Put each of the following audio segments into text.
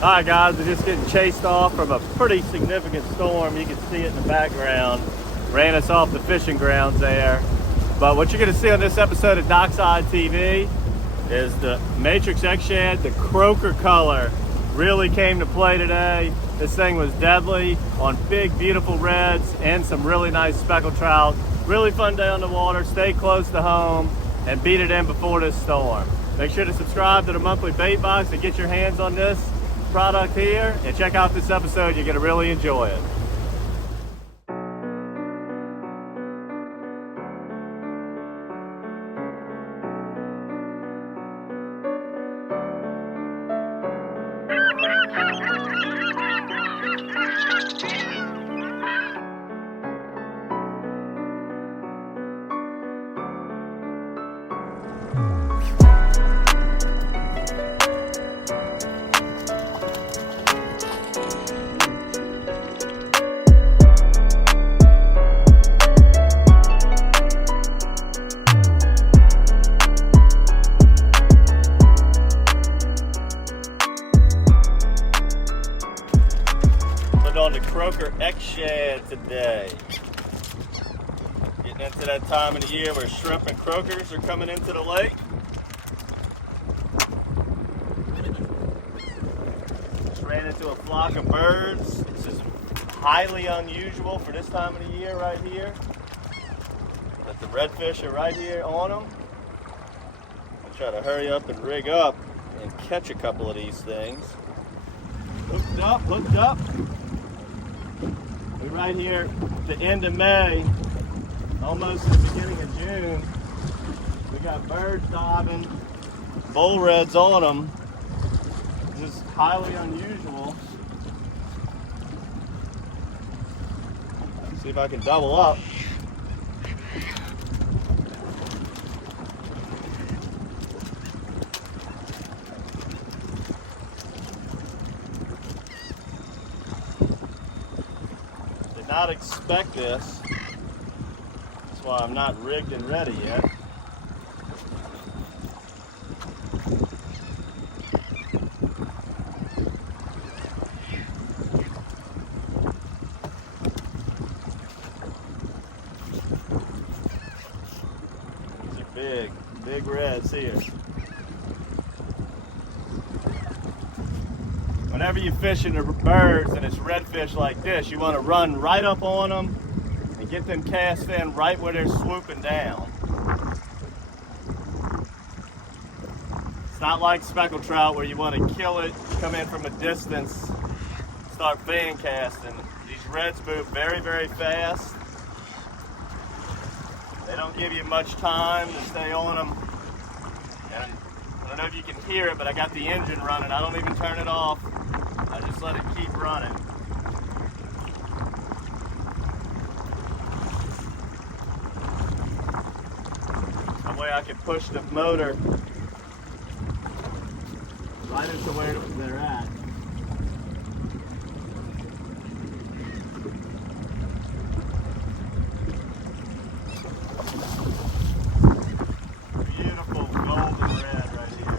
Alright guys, we're just getting chased off from a pretty significant storm. You can see it in the background. Ran us off the fishing grounds there. But what you're going to see on this episode of DockSide TV is the Matrix X Shad, the Croaker color really came to play today. This thing was deadly on big, beautiful reds and some really nice speckled trout. Really fun day on the water. Stay close to home and beat it in before this storm. Make sure to subscribe to the monthly bait box and get your hands on this product here and check out this episode. You're going to really enjoy it. On the Croaker X Shad today. Getting into that time of the year where shrimp and croakers are coming into the lake. Just ran into a flock of birds. This is highly unusual for this time of the year right here. But the redfish are right here on them. I'll try to hurry up and rig up and catch a couple of these things. Hooked up. We're right here at the end of May, almost at the beginning of June. We got birds diving, bull reds on them. This is highly unusual. Let's see if I can double up. Not expect this. That's why I'm not rigged and ready yet. These are big reds here. Whenever you're fishing the birds and it's redfish like this, you want to run right up on them and get them cast in right where they're swooping down. It's not like speckled trout where you want to kill it, come in from a distance, start fan casting. These reds move very, very fast. They don't give you much time to stay on them. And I don't know if you can hear it, but I got the engine running. I don't even turn it off. I just let it keep running. That way I can push the motor right into where they're at. Beautiful golden red right here.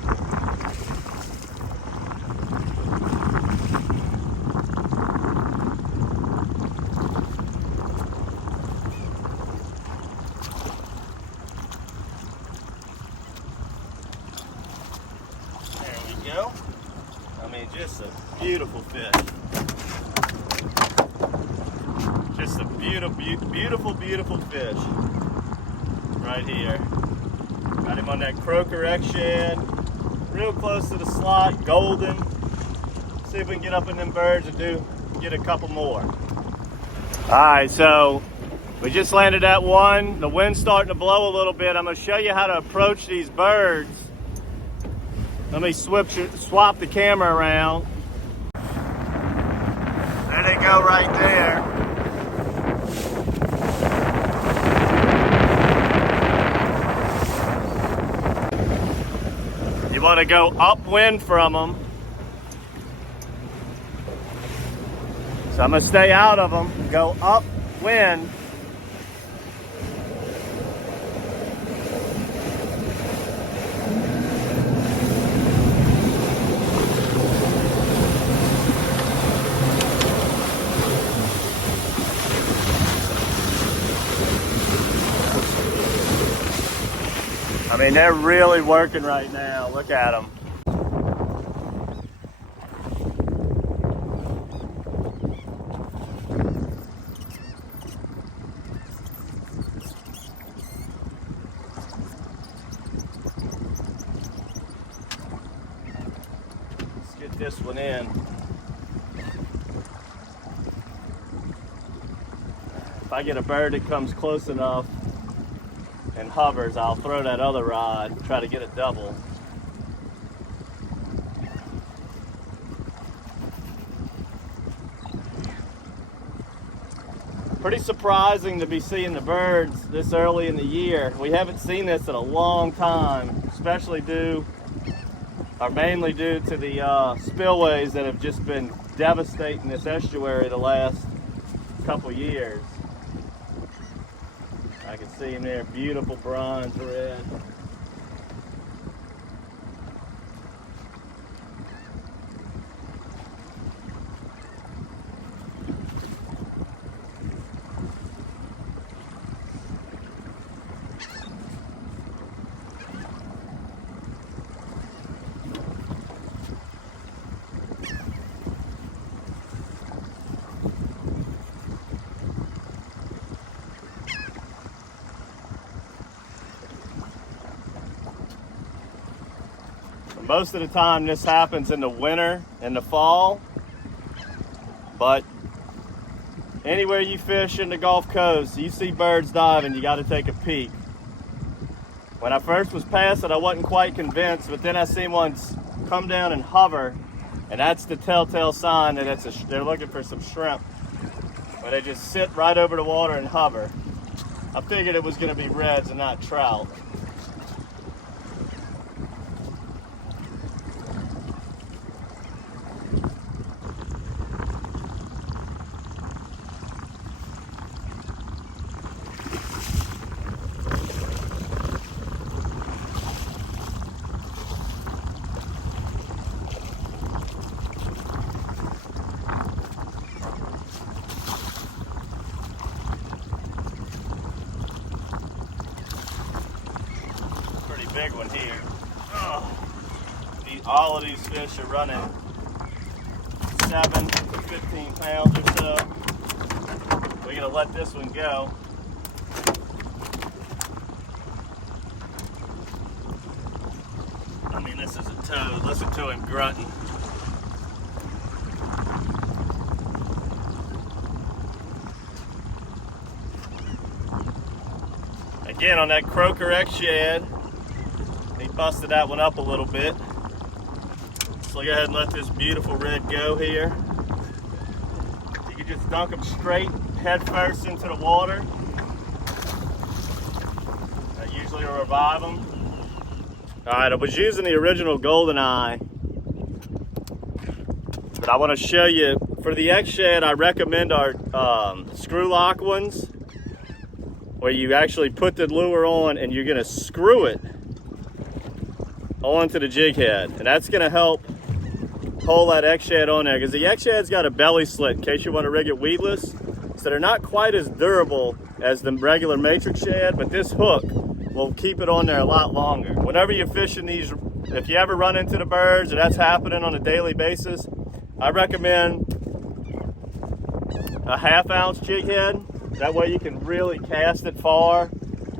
Go. I mean, just a beautiful fish. Just a beautiful fish right here. Got him on that Croaker X Shad, real close to the slot, golden. See if we can get up in them birds and get a couple more. All right, so we just landed that one. The wind's starting to blow a little bit. I'm going to show you how to approach these birds. Let me swap the camera around. There they go right there. You want to go upwind from them. So I'm going to stay out of them, go upwind. mean, they're really working right now. Look at them. Let's get this one in. If I get a bird that comes close enough and hovers, I'll throw that other rod, try to get a double. Pretty surprising to be seeing the birds this early in the year. We haven't seen this in a long time, especially mainly due to the spillways that have just been devastating this estuary the last couple years. I can see them there, beautiful bronze red. Most of the time this happens in the winter and the fall, but anywhere you fish in the Gulf Coast, you see birds diving, you got to take a peek. When I first was passing, I wasn't quite convinced, but then I seen one come down and hover, and that's the telltale sign that they're looking for some shrimp. But they just sit right over the water and hover. I figured it was going to be reds and not trout. Big one here. All of these fish are running 7 to 15 pounds or so. We're gonna let this one go. I mean, this is a toad. Listen to him grunting. Again, on that Croaker X-Shad, he busted that one up a little bit. So go ahead and let this beautiful red go here. You can just dunk them straight, head first into the water. That usually will revive them. All right, I was using the original Golden Eye, but I want to show you, for the X-Shad, I recommend our screw lock ones, where you actually put the lure on and you're gonna screw it onto the jig head, and that's going to help hold that X-Shad on there, because the X-Shad's got a belly slit in case you want to rig it weedless, so they're not quite as durable as the regular matrix shad, but this hook will keep it on there a lot longer. Whenever you're fishing these, if you ever run into the birds, or that's happening on a daily basis, I recommend a 1/2 ounce jig head. That way you can really cast it far.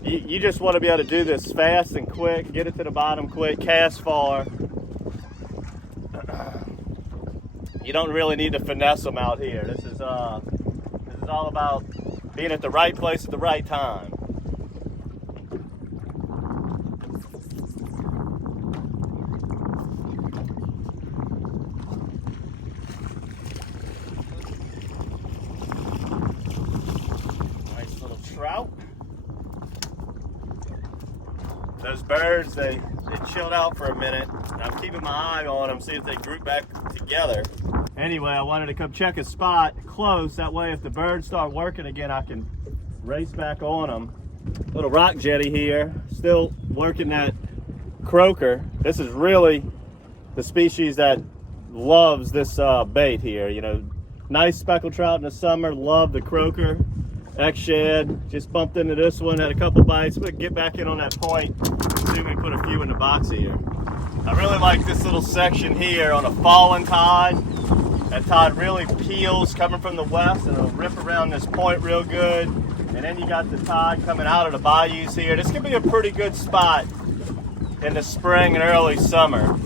You just want to be able to do this fast and quick, get it to the bottom quick, cast far. You don't really need to finesse them out here. This is all about being at the right place at the right time. Nice little trout. Those birds, they chilled out for a minute. I'm keeping my eye on them, see if they group back together. Anyway, I wanted to come check a spot close. That way, if the birds start working again, I can race back on them. Little rock jetty here, still working that croaker. This is really the species that loves this bait here. You know, nice speckled trout in the summer, love the croaker. X-Shad. Just bumped into this one, had a couple bites. We'll get back in on that point. See if we can put a few in the box here. I really like this little section here on a fallen tide. That tide really peels coming from the west and it'll rip around this point real good. And then you got the tide coming out of the bayous here. This could be a pretty good spot in the spring and early summer.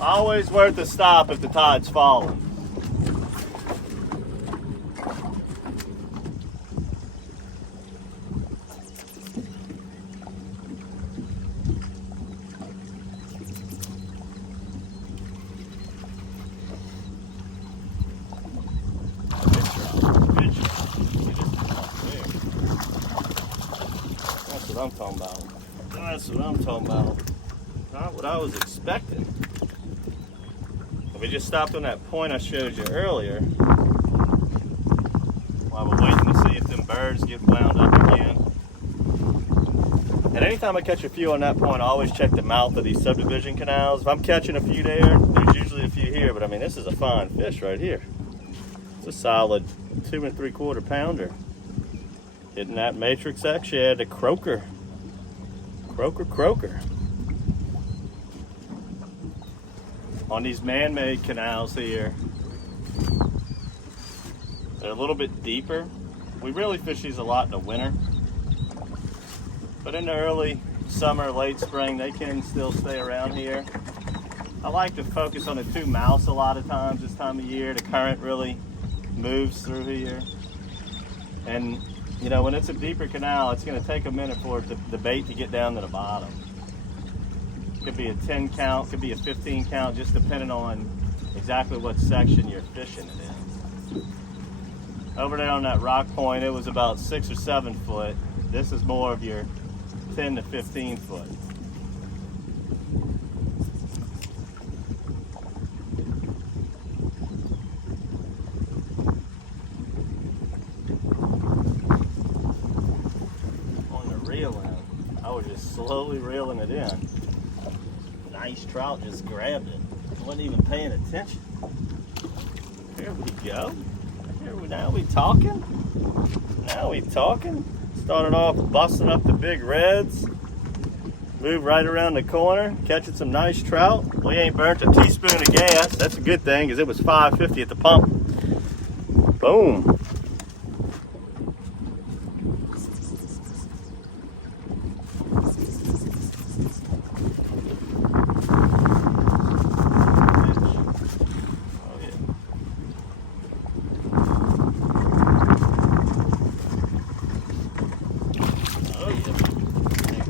Always worth a stop if the tide's falling. That's what I'm talking about. That's what I'm talking about. Not what I was expecting. We just stopped on that point I showed you earlier. While we're waiting to see if them birds get wound up again. And anytime I catch a few on that point, I always check the mouth of these subdivision canals. If I'm catching a few there, there's usually a few here. But I mean, this is a fine fish right here. It's a solid 2 3/4 pounder. Hitting that matrix X-Shad, the croaker. Croaker. On these man-made canals here, they're a little bit deeper. We really fish these a lot in the winter. But in the early summer, late spring, they can still stay around here. I like to focus on the two mouths a lot of times this time of year. The current really moves through here. And you know, when it's a deeper canal, it's going to take a minute for the bait to get down to the bottom. Could be a 10 count, could be a 15 count, just depending on exactly what section you're fishing it in. Over there on that rock point, it was about 6 or 7 foot. This is more of your 10 to 15 foot. I was just slowly reeling it in. Nice trout just grabbed it. Wasn't even paying attention. Here we go. Now we talking. Started off busting up the big reds. Moved right around the corner, catching some nice trout. We ain't burnt a teaspoon of gas. That's a good thing, because it was $5.50 at the pump. Boom.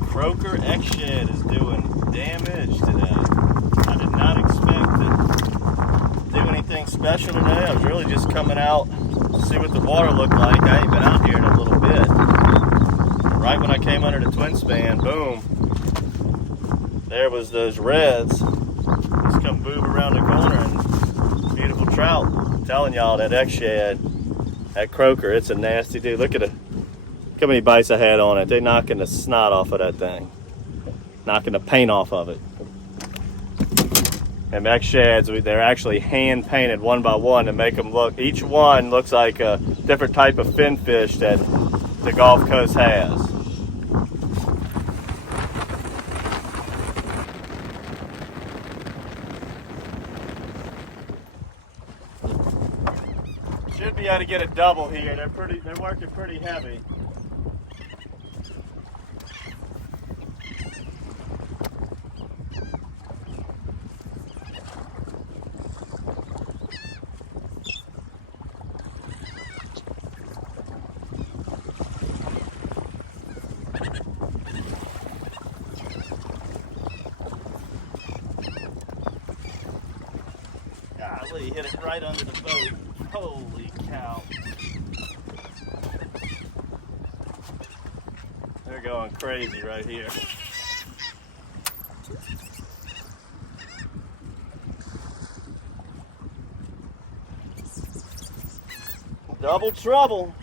Croaker X-Shad is doing damage today. I did not expect to do anything special today. I was really just coming out to see what the water looked like. I ain't been out here in a little bit. Right when I came under the twin span, boom, there was those reds. Just come move around the corner and beautiful trout. I'm telling y'all, that X-Shad, that croaker, it's a nasty dude. Look at it. Look how many bites I had on it. They're knocking the snot off of that thing. Knocking the paint off of it. And X-Shads, they're actually hand painted one by one to make them look, each one looks like a different type of fin fish that the Gulf Coast has. Should be able to get a double here. They're working pretty heavy. Golly, hit it right under the boat. Holy cow. They're going crazy right here. Double trouble.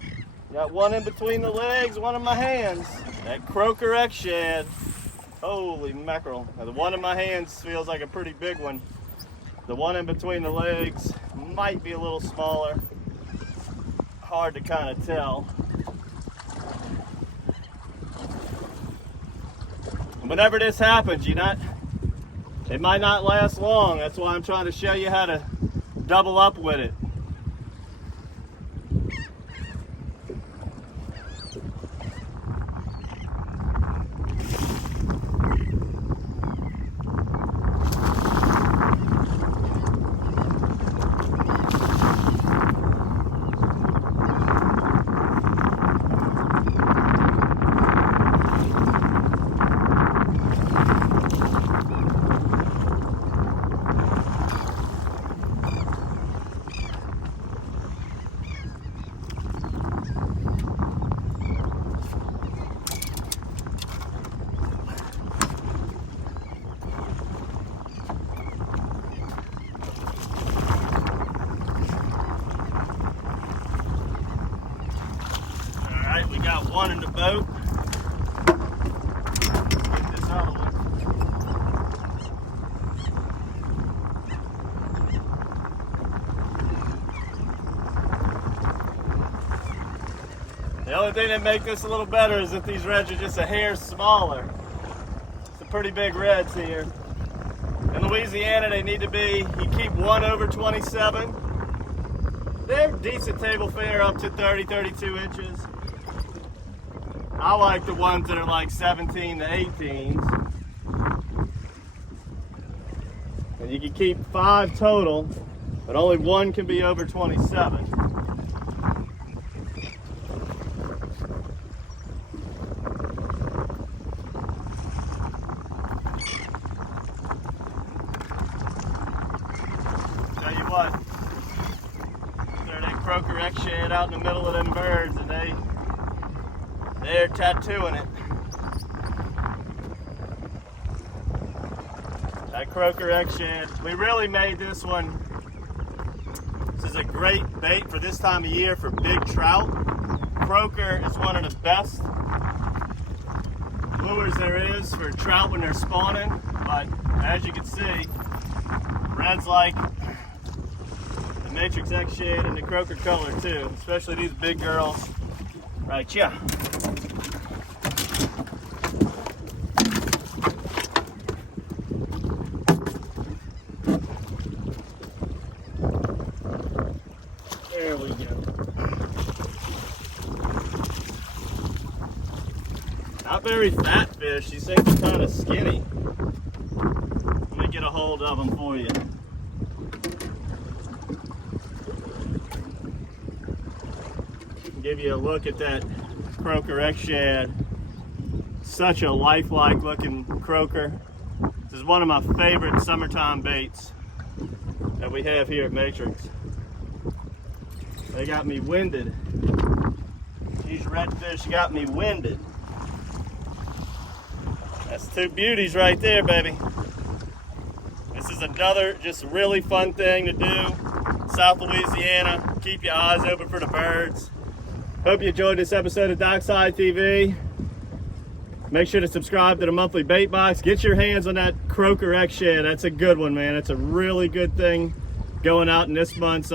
Got one in between the legs, one in my hands. That Croaker X-Shad. Holy mackerel. Now, the one in my hands feels like a pretty big one. The one in between the legs might be a little smaller. Hard to kind of tell. Whenever this happens, it might not last long. That's why I'm trying to show you how to double up with it. We got one in the boat. Get this other one. The only thing that makes this a little better is that these reds are just a hair smaller. Some pretty big reds here. In Louisiana, they need to be, you keep one over 27. They're decent table fare up to 30, 32 inches. I like the ones that are like 17 to 18s. And you can keep 5 total, but only one can be over 27. Tell you what, there's that Croaker X shed out in the middle of them birds, and they're tattooing it. That Croaker X shed. We really made this one. This is a great bait for this time of year for big trout. Croaker is one of the best lures there is for trout when they're spawning. But as you can see, reds like the Matrix X shade and the Croaker color too, especially these big girls. Right, yeah. There we go. Not very fat fish. These things are kind of skinny. Let me get a hold of them for you. Give you a look at that Croaker X shad. Such a lifelike looking croaker. This is one of my favorite summertime baits that we have here at Matrix. They got me winded. These redfish got me winded. That's 2 beauties right there, baby. This is another just really fun thing to do. South Louisiana, keep your eyes open for the birds. Hope you enjoyed this episode of DockSide TV. Make sure to subscribe to the monthly bait box. Get your hands on that Croaker X shad. That's a good one, man. It's a really good thing going out in this month's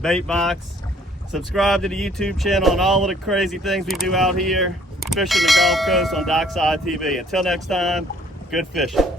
bait box. Subscribe to the YouTube channel and all of the crazy things we do out here fishing the Gulf Coast on DockSide TV. Until next time, good fishing.